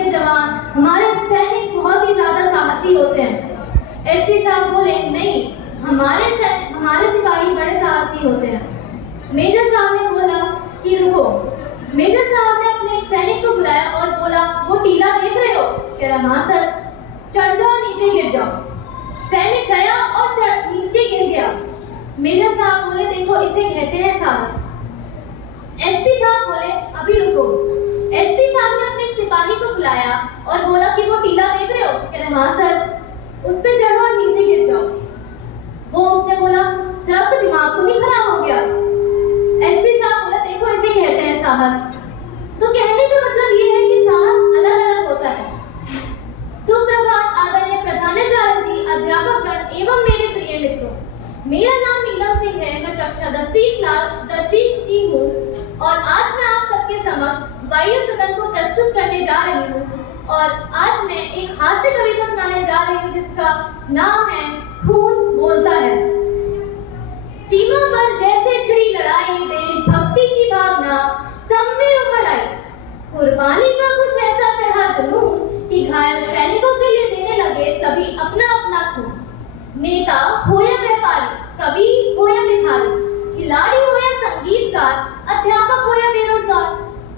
के जवान, हमारे सैनिक बहुत ही ज्यादा साहसी होते हैं। एसपी साहब बोले, नहीं, हमारे सिपाही बड़े साहसी होते हैं। मेजर साहब ने बोला कि रुको। मेजर साहब ने अपने एक सैनिक को बुलाया और बोला, वो टीला देख रहे हो? कह रहा, हाँ सर। चढ़ जाओ, नीचे गिर जाओ। सैनिक गया और नीचे गिर गया। मेजर साहब बोले, देखो इसे कहते हैं साहस। एसपी साहब बोले, अभी रुको। एसपी साहब ने अपने एक सिपाही को बुलाया और बोला कि वो टीला देख रहे हो? कह रहे, हाँ सर। उस पे चढ़ो और नीचे गिर जाओ। उसने बोला, सर आपका दिमाग तो नहीं खराब हो गया? एसपी साहब बोला, देखो इसे कहते हैं साहस। तो कहने का मतलब ये है कि साहस अलग अलग होता है। सुप्रभात आदरणीय प्रधानाचार्य जी, अध्यापकगण एवं मेरे प्रिय मित्रों। मेरा नाम नीलम सिंह है। मैं कक्षा 10वीं की हूँ और आज मैं आप सबके समक्ष वायु सदन को प्रस्तुत करने जा रही हूँ। और आज मैं एक हास्य कविता सुनाने जा रही हूँ जिसका नाम है खून बोलता है। सीमा पर जैसे छिड़ी लड़ाई, देशभक्ति की भावना सब में उमड़ आई। कुर्बानी का कुछ ऐसा चढ़ा जुनून कि घायल सैनिकों के लिए देने लगे सभी अपना अपना खून। नेता हो या व्यापारी, कवि हो या भिखारी, खिलाड़ी हो या संगीतकार, अध्यापक हो या बेरोजगार,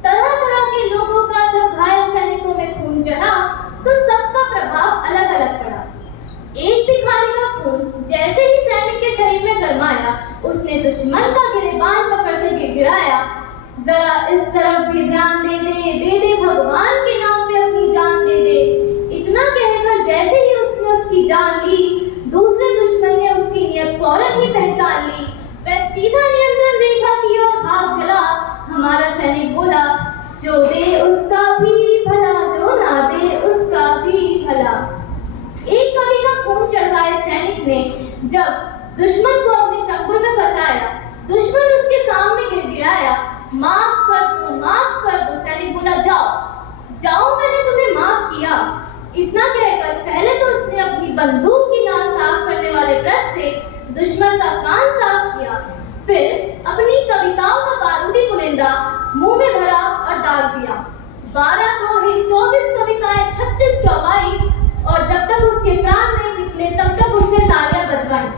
तरह तरह के लोगों का जब घायल सैनिकों में खून चढ़ा तो सबका प्रभाव अलग अलग पड़ा। एक भिखारी का खून जैसे ही सैनिक के शरीर में गरमाया, उसने दुश्मन का गिरेबान पकड़ के गिड़गिड़ाया, जरा इस तरफ भी ध्यान दे दे भगवान के नाम पे अपनी जान दे दे। इतना कहकर जैसे ही उसने उसकी जान ली, दूसरे दुश्मन ने उसकी नियत फौरन ही पहचान ली। वह सीधा नियंत्रण रेखा की ओर भाग चला। हमारा सैनिक बोला, जो दे उसका भी भला, जो ना दे उसका भी भला। एक कवि का खून चढ़ाए सैनिक ने जब दुश्मन को अपने चंगुल में फंसाया, दुश्मन उसके सामने गिड़गिड़ाया, माफ कर दो। सैनिक बोला, जाओ, मैंने तुम्हें माफ किया। इतना कहकर पहले तो उसने अपनी बंदूक की नाल साफ करने वाले ब्रश से दुश्मन का कान साफ किया, फिर अपनी कविताओं का बारूदी पुलिंदा मुंह में भरा और डाल दिया। 12 दोहे, 24 कविताएं, 36 चौपाई, और जब तक उसके प्राण नहीं निकले तब तक उससे तालियां बजवाई।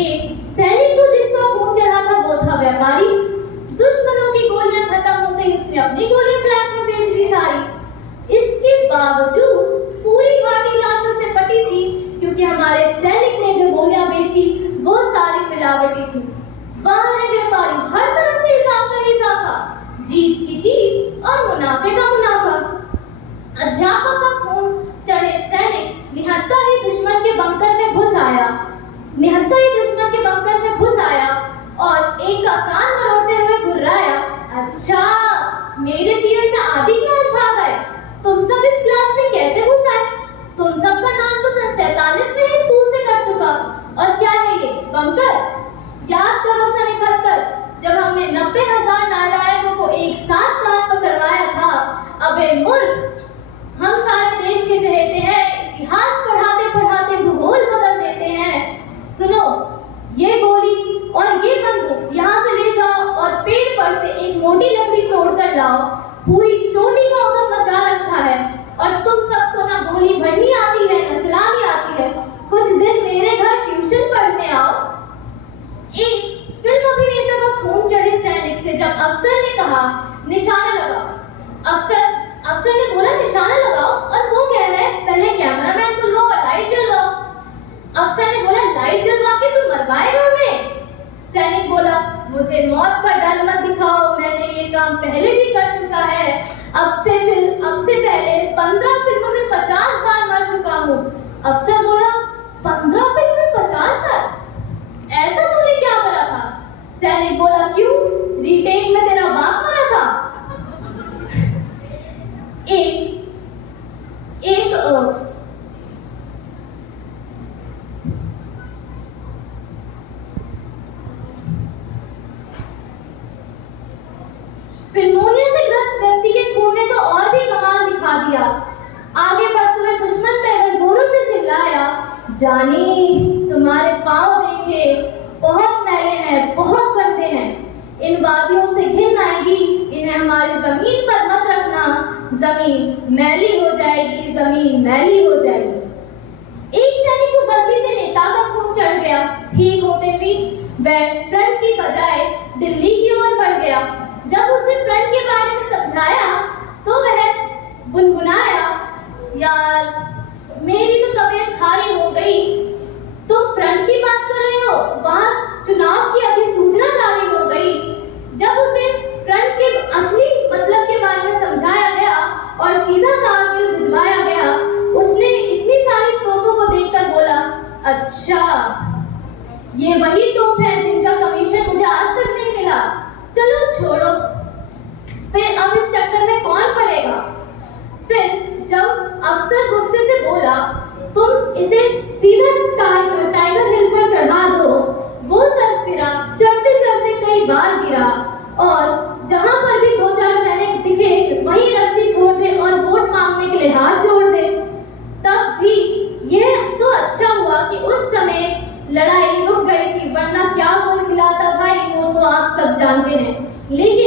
एक सैनिक को जिसका खून चढ़ा था वो था व्यापारी। दुश्मनों की गोलियां खत्म होते ही उसने अपनी गोलियां ब्लैक में बेच दी सारी। इसके बावजूद पूरी घाटी लाशों से पटी थी, क्योंकि हमारे सैनिक ने जो गोलियां बेची वो सारी मिलावटी थी। बाहर व्यापारी, हर तरफ से इजाफा ही इजाफा, जीत की जीत और मुनाफे का मुनाफा। अध्यापक का खून चढ़े सैनिक निहत्था ही दुश्मन के बंकर में घुस आया और एक का कान मरोड़ते हुए घुर्राया, अच्छा, मेरे पीरियड में आधी क्लास भाग आए, तुम सब इस क्लास में कैसे घुस आए? तुम सबका नाम तो सन 47 में ही स्कूल से कट चुका, और क्या है ये बंकर? याद करो सन 71, जब हमने 90,000 नालायकों को एक साथ क्लास पकड़वाया था। अबे मूर्ख, हम सारे देश के चहेते हैं, इतिहास पढ़ाते पढ़ाते भूगोल बदल देते हैं। सुनो, ये गोली और ये बंदूक यहाँ से ले जाओ और पेड़ पर से एक मोटी लकड़ी तोड़कर लाओ। पूरी चोटी का उधम मचा रखा है और तुम सबको ना गोली भरनी आती है ना चलानी आती है। कुछ दिन मेरे घर ट्यूशन पढ़ने आओ। एक फिल्म अभिनेता का खून चढ़े सैनिक से जब अफसर ने कहा निशाना लगाओ, अफसर ने बोला निशाना लगाओ, और वो कह रहे हैं पहले कैमरामैन बुलवाओ और लाइट जलवाओ। अफसर ने बोला लाइट जलवा के तुम मरवाएगा हमें? सैनिक बोला, मुझे मौत का डर मत दिखाओ, मैंने ये काम पहले भी कर चुका है। अब से पहले 15 फिल्मों में 50 बार मर चुका हूँ। अफसर बोला, 15 फिल्म में 50 बार? ऐसा तुमने क्या करा था? सैनिक बोला, क्यों, रीटेक में तेरा बाप मरा था? फिल्मोनिया से ग्रस्त व्यक्ति के खून ने तो और भी कमाल दिखा दिया। आगे बढ़ते हुए दुश्मन पे वह जोरों से चिल्लाया, जानी तुम्हारे पांव देखे, बहुत मैले हैं, बहुत गंदे हैं। इन वादियों से घिन आएगी, इन्हें हमारी जमीन पर मत रखना। जमीन मैली हो जाएगी, जमीन मैली हो जाएगी। एक सैनिक को गलती से नेता का खून चढ़ गया। ठीक होते भी वह फ्रंट की बजाय दिल्ली की ओर बढ़ गया। जब उसे फ्रंट के बारे में समझाया तो वह गुनगुनाया, यार मेरी तो तबीयत खारी हो गई, तुम फ्रंट की बात कर रहे हो, वहां चुनाव की अधिसूचना जारी हो गई। जब उसे फ्रंट के असली मतलब के बारे में समझाया गया और सीधा कारगिल भिजवाया गया, उसने इतनी सारी तोपों को देखकर बोला, अच्छा ये वही तोप है जिनका कमीशन मुझे आज तक नहीं मिला, चलो छोड़ो, फिर अब इस चक्कर में कौन पड़ेगा। फिर जब अफसर गुस्से से बोला, तुम इसे सीधा टाइगर हिल पर चढ़ा दो, वो सर फिरा, चढ़ते चढ़ते कई बार गिरा और जहां पर भी 2-4 सैनिक दिखे वहीं रस्सी छोड़ दे और वोट मांगने के लिए हाथ जोड़ दे। तब भी यह तो अच्छा हुआ कि उस समय लड़ाई रुक गई थी, वरना क्या गोल खिलाता भाई वो तो आप सब जानते हैं। लेकिन